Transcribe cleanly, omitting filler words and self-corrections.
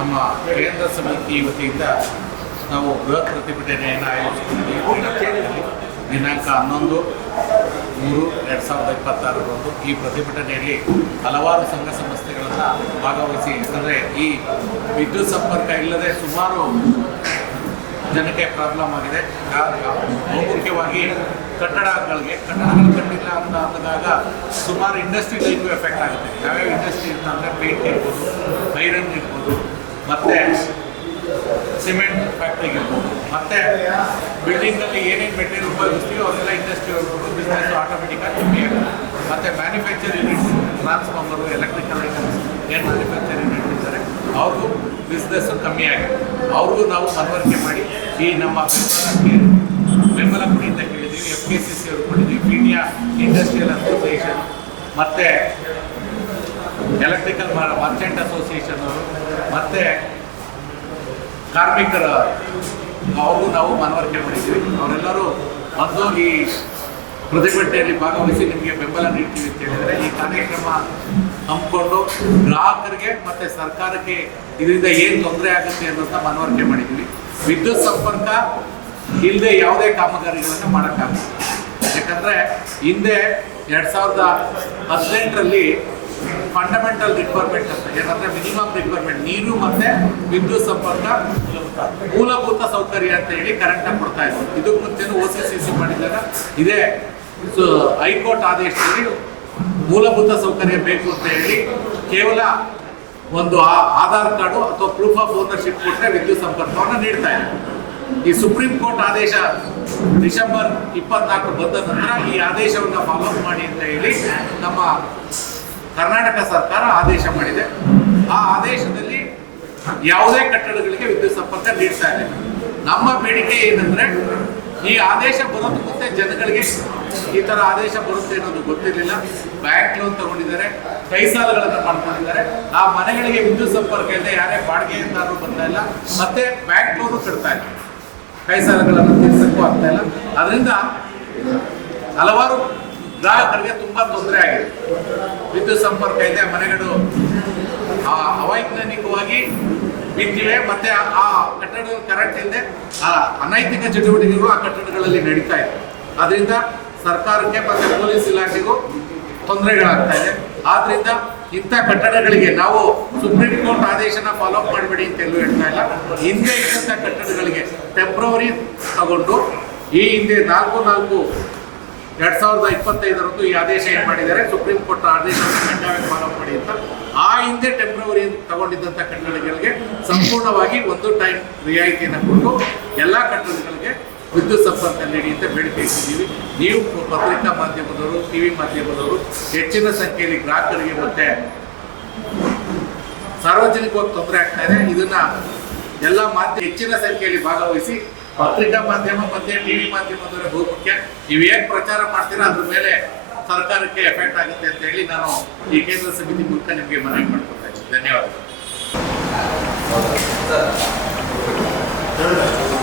ನಮ್ಮ ಕೇಂದ್ರ ಸಮಿತಿ ವತಿಯಿಂದ ನಾವು ಬೃಹತ್ ಪ್ರತಿಭಟನೆಯನ್ನು ಆಯೋಜಿಸಿದ್ದೀವಿ. ದಿನಾಂಕ 11/3/2026 ಈ ಪ್ರತಿಭಟನೆಯಲ್ಲಿ ಹಲವಾರು ಸಂಘ ಸಂಸ್ಥೆಗಳನ್ನು ಭಾಗವಹಿಸಿ, ಯಾಕಂದರೆ ಈ ವಿದ್ಯುತ್ ಸಂಪರ್ಕ ಇಲ್ಲದೆ ಸುಮಾರು ಜನಕ್ಕೆ ಪ್ರಾಬ್ಲಮ್ ಆಗಿದೆ. ಮುಖ್ಯವಾಗಿ ಕಟ್ಟಡಗಳು ಕಟ್ಟಿಲ್ಲ ಅಂತ ಅಂದಾಗ ಸುಮಾರು ಇಂಡಸ್ಟ್ರಿಗಳಿಗೂ ಎಫೆಕ್ಟ್ ಆಗುತ್ತೆ. ಯಾವ್ಯಾವ ಇಂಡಸ್ಟ್ರಿ ಅಂತಂದರೆ ಪೇಂಟ್ ಇರ್ಬೋದು, ಐರನ್ ಇರ್ಬೋದು, ಮತ್ತು ಸಿಮೆಂಟ್ ಫ್ಯಾಕ್ಟ್ರಿಗೆ ಇರ್ಬೋದು, ಮತ್ತು ಬಿಲ್ಡಿಂಗಲ್ಲಿ ಏನೇನು ಮೆಟೀರಿಯಲ್ ಉಪಯೋಗಿಸ್ತೀವಿ ಅವರೆಲ್ಲ ಇಂಡಸ್ಟ್ರಿ ಹೋಗ್ಬೋದು, ಬಿಸ್ನೆಸ್ ಆಟೋಮೆಟಿಕ್ಕಾಗಿ ಕಮ್ಮಿ ಆಗುತ್ತೆ. ಮತ್ತು manufacture units, transformer, electrical items ಏನು ಮ್ಯಾನುಫ್ಯಾಕ್ಚರ್ ಯೂನಿಟ್ ಇರ್ತಾರೆ ಅವ್ರಿಗೂ ಬಿಸ್ನೆಸ್ಸು ಕಮ್ಮಿ ಆಗಿದೆ. ಅವ್ರಿಗೂ ನಾವು ಮನವರಿಕೆ ಮಾಡಿ ಈ ನಮ್ಮ ಬೆಂಬಲ ಕೊಡಿ ಅಂತ ಕೇಳಿದ್ದೀವಿ. FKCC ಅವರು ಕೊಟ್ಟಿದ್ದೀವಿ, ಇಂಡಿಯಾ ಇಂಡಸ್ಟ್ರಿಯಲ್ ಅಸೋಸಿಯೇಷನ್ ಮತ್ತು ಎಲೆಕ್ಟ್ರಿಕಲ್ ಮರ್ಚೆಂಟ್ ಅಸೋಸಿಯೇಷನ್ ಅವರು ಮತ್ತು ಕಾರ್ಮಿಕರ ಅವ್ರಿಗೂ ನಾವು ಮನವರಿಕೆ ಮಾಡಿದ್ದೀವಿ. ಅವರೆಲ್ಲರೂ ಬಂದು ಈ ಪ್ರತಿಭಟನೆಯಲ್ಲಿ ಭಾಗವಹಿಸಿ ನಿಮಗೆ ಬೆಂಬಲ ನೀಡ್ತೀವಿ ಅಂತ ಹೇಳಿದರೆ ಈ ಕಾರ್ಯಕ್ರಮ ಹಮ್ಮಿಕೊಂಡು ಗ್ರಾಹಕರಿಗೆ ಮತ್ತು ಸರ್ಕಾರಕ್ಕೆ ಇದರಿಂದ ಏನು ತೊಂದರೆ ಆಗುತ್ತೆ ಅನ್ನೋದನ್ನ ಮನವರಿಕೆ ಮಾಡಿದ್ದೀವಿ. ವಿದ್ಯುತ್ ಸಂಪರ್ಕ ಇಲ್ಲದೆ ಯಾವುದೇ ಕಾಮಗಾರಿಗಳನ್ನು ಮಾಡೋಕ್ಕಾಗಲ್ಲ. ಯಾಕಂದರೆ ಹಿಂದೆ 2018ರಲ್ಲಿ ಫಂಡಮೆಂಟಲ್ ರಿಕ್ವೈರ್ಮೆಂಟ್ ಅಂತ, ಏನಂದರೆ ಮಿನಿಮಮ್ ರಿಕ್ವೈರ್ಮೆಂಟ್, ನೀರು ಮತ್ತು ವಿದ್ಯುತ್ ಸಂಪರ್ಕ ಮೂಲಭೂತ ಸೌಕರ್ಯ ಅಂತ ಹೇಳಿ ಕರೆಂಟಾಗಿ ಕೊಡ್ತಾ ಇದ್ರು. ಇದಕ್ಕೆ ಮುಂಚೆನೂ OCCC ಮಾಡಿದಾಗ ಇದೇ ಹೈಕೋರ್ಟ್ ಆದೇಶದಲ್ಲಿ ಮೂಲಭೂತ ಸೌಕರ್ಯ ಬೇಕು ಅಂತ ಹೇಳಿ ಕೇವಲ ಒಂದು ಆಧಾರ್ ಕಾರ್ಡು ಅಥವಾ ಪ್ರೂಫ್ ಆಫ್ ಓನರ್ಶಿಪ್ ಕೊಟ್ಟರೆ ವಿದ್ಯುತ್ ಸಂಪರ್ಕವನ್ನು ನೀಡ್ತಾ ಇದೆ. ಈ ಸುಪ್ರೀಂ ಕೋರ್ಟ್ ಆದೇಶ ಡಿಸೆಂಬರ್ 24 ಬಂದ ನಂತರ ಈ ಆದೇಶವನ್ನು ಫಾಲೋ ಮಾಡಿ ಅಂತ ಹೇಳಿ ನಮ್ಮ ಕರ್ನಾಟಕ ಸರ್ಕಾರ ಆದೇಶ ಮಾಡಿದೆ. ಆ ಆದೇಶದಲ್ಲಿ ಯಾವುದೇ ಕಟ್ಟಡಗಳಿಗೆ ವಿದ್ಯುತ್ ಸಂಪರ್ಕ ನೀಡ್ತಾ ಇದೆ. ನಮ್ಮ ಬೇಡಿಕೆ ಏನಂದರೆ, ಈ ಆದೇಶ ಬರೋದು ಮುಂದೆ ಜನಗಳಿಗೆ ಈ ಥರ ಆದೇಶ ಬರುತ್ತೆ ಅನ್ನೋದು ಗೊತ್ತಿರಲಿಲ್ಲ. ಬ್ಯಾಂಕ್ ಲೋನ್ ತಗೊಂಡಿದ್ದಾರೆ, ಕೈ ಸಾಲಗಳನ್ನು ಮಾಡ್ಕೊಂಡಿದ್ದಾರೆ. ಆ ಮನೆಗಳಿಗೆ ವಿದ್ಯುತ್ ಸಂಪರ್ಕ ಇಲ್ಲದೆ ಯಾರೇ ಬಾಡಿಗೆಯಿಂದಾದ್ರೂ ಬರ್ತಾ ಇಲ್ಲ, ಮತ್ತೆ ಬ್ಯಾಂಕ್ ಲೋನು ಕಟ್ತಾ ಇಲ್ಲ, ಕೈ ಸಾಲಗಳನ್ನು ತೀರ್ಸಕ್ಕೂ ಆಗ್ತಾ ಇಲ್ಲ. ಅದರಿಂದ ಹಲವಾರು ಗ್ರಾಹಕರಿಗೆ ತುಂಬ ತೊಂದರೆ ಆಗಿದೆ. ವಿದ್ಯುತ್ ಸಂಪರ್ಕ ಇದೆ, ಮನೆಗಳು ಅವೈಜ್ಞಾನಿಕವಾಗಿ ಬಿದ್ದಿವೆ, ಮತ್ತೆ ಆ ಕಟ್ಟಡದ ಕರೆಂಟ್ ಇಲ್ಲದೆ ಅನೈತಿಕ ಚಟುವಟಿಕೆಗಳು ಆ ಕಟ್ಟಡಗಳಲ್ಲಿ ನಡೀತಾ ಇದೆ. ಅದರಿಂದ ಸರ್ಕಾರಕ್ಕೆ ಮತ್ತು ಪೊಲೀಸ್ ಇಲಾಖೆಗೂ ತೊಂದರೆಗಳಾಗ್ತಾ ಇದೆ. ಆದ್ರಿಂದ ಇಂಥ ಕಟ್ಟಡಗಳಿಗೆ ನಾವು ಸುಪ್ರೀಂ ಕೋರ್ಟ್ ಆದೇಶನ ಫಾಲೋ ಮಾಡಬೇಡಿ ಅಂತ ಎಲ್ಲೂ ಹೇಳ್ತಾ ಇಲ್ಲ. ಹಿಂದೆ ಇದ್ದಂಥ ಕಟ್ಟಡಗಳಿಗೆ ಟೆಂಪ್ರವರಿ ತಗೊಂಡು ಈ ಹಿಂದೆ 4/4/2025 ಈ ಆದೇಶ ಏನು ಮಾಡಿದ್ದಾರೆ, ಸುಪ್ರೀಂ ಕೋರ್ಟ್ ಆದೇಶವನ್ನು ಕಡ್ಡಾಯವಾಗಿ ಫಾಲೋ ಮಾಡಿ ಅಂತ. ಆ ಹಿಂದೆ ಟೆಂಪ್ರವರಿ ತಗೊಂಡಿದ್ದಂಥ ಕಟ್ಟಡಗಳಿಗೆ ಸಂಪೂರ್ಣವಾಗಿ ಒಂದು ಟೈಮ್ ರಿಯಾಯಿತಿಯನ್ನು ಕೊಟ್ಟು ಎಲ್ಲ ಕಟ್ಟಡಗಳಿಗೆ ವಿದ್ಯುತ್ ಸಂಪರ್ಕ ನೀಡಿ ಅಂತ ಬೇಡಿಕೆ ಇಟ್ಟಿದ್ದೀವಿ. ನೀವು ಪತ್ರಿಕಾ ಮಾಧ್ಯಮದವರು, TV ಮಾಧ್ಯಮದವರು ಹೆಚ್ಚಿನ ಸಂಖ್ಯೆಯಲ್ಲಿ ಗ್ರಾಹಕರಿಗೆ ಮತ್ತು ಸಾರ್ವಜನಿಕವಾಗಿ ತೊಂದರೆ ಆಗ್ತಾ ಇದೆ. ಇದನ್ನ ಎಲ್ಲ ಹೆಚ್ಚಿನ ಸಂಖ್ಯೆಯಲ್ಲಿ ಭಾಗವಹಿಸಿ ಪತ್ರಿಕಾ ಮಾಧ್ಯಮ ಮತ್ತು TV ಮಾಧ್ಯಮದವರೇ ಬಹುಮುಖ್ಯ. ನೀವೇನು ಪ್ರಚಾರ ಮಾಡ್ತೀರಾ ಅದ್ರ ಮೇಲೆ ಸರ್ಕಾರಕ್ಕೆ ಎಫೆಕ್ಟ್ ಆಗುತ್ತೆ ಅಂತ ಹೇಳಿ ನಾನು ಈ ಕೇಂದ್ರ ಸಮಿತಿ ಮೂಲಕ ನಿಮಗೆ ಮನವಿ ಮಾಡ್ಕೊಳ್ತಾ ಇದ್ದೀನಿ. ಧನ್ಯವಾದಗಳು.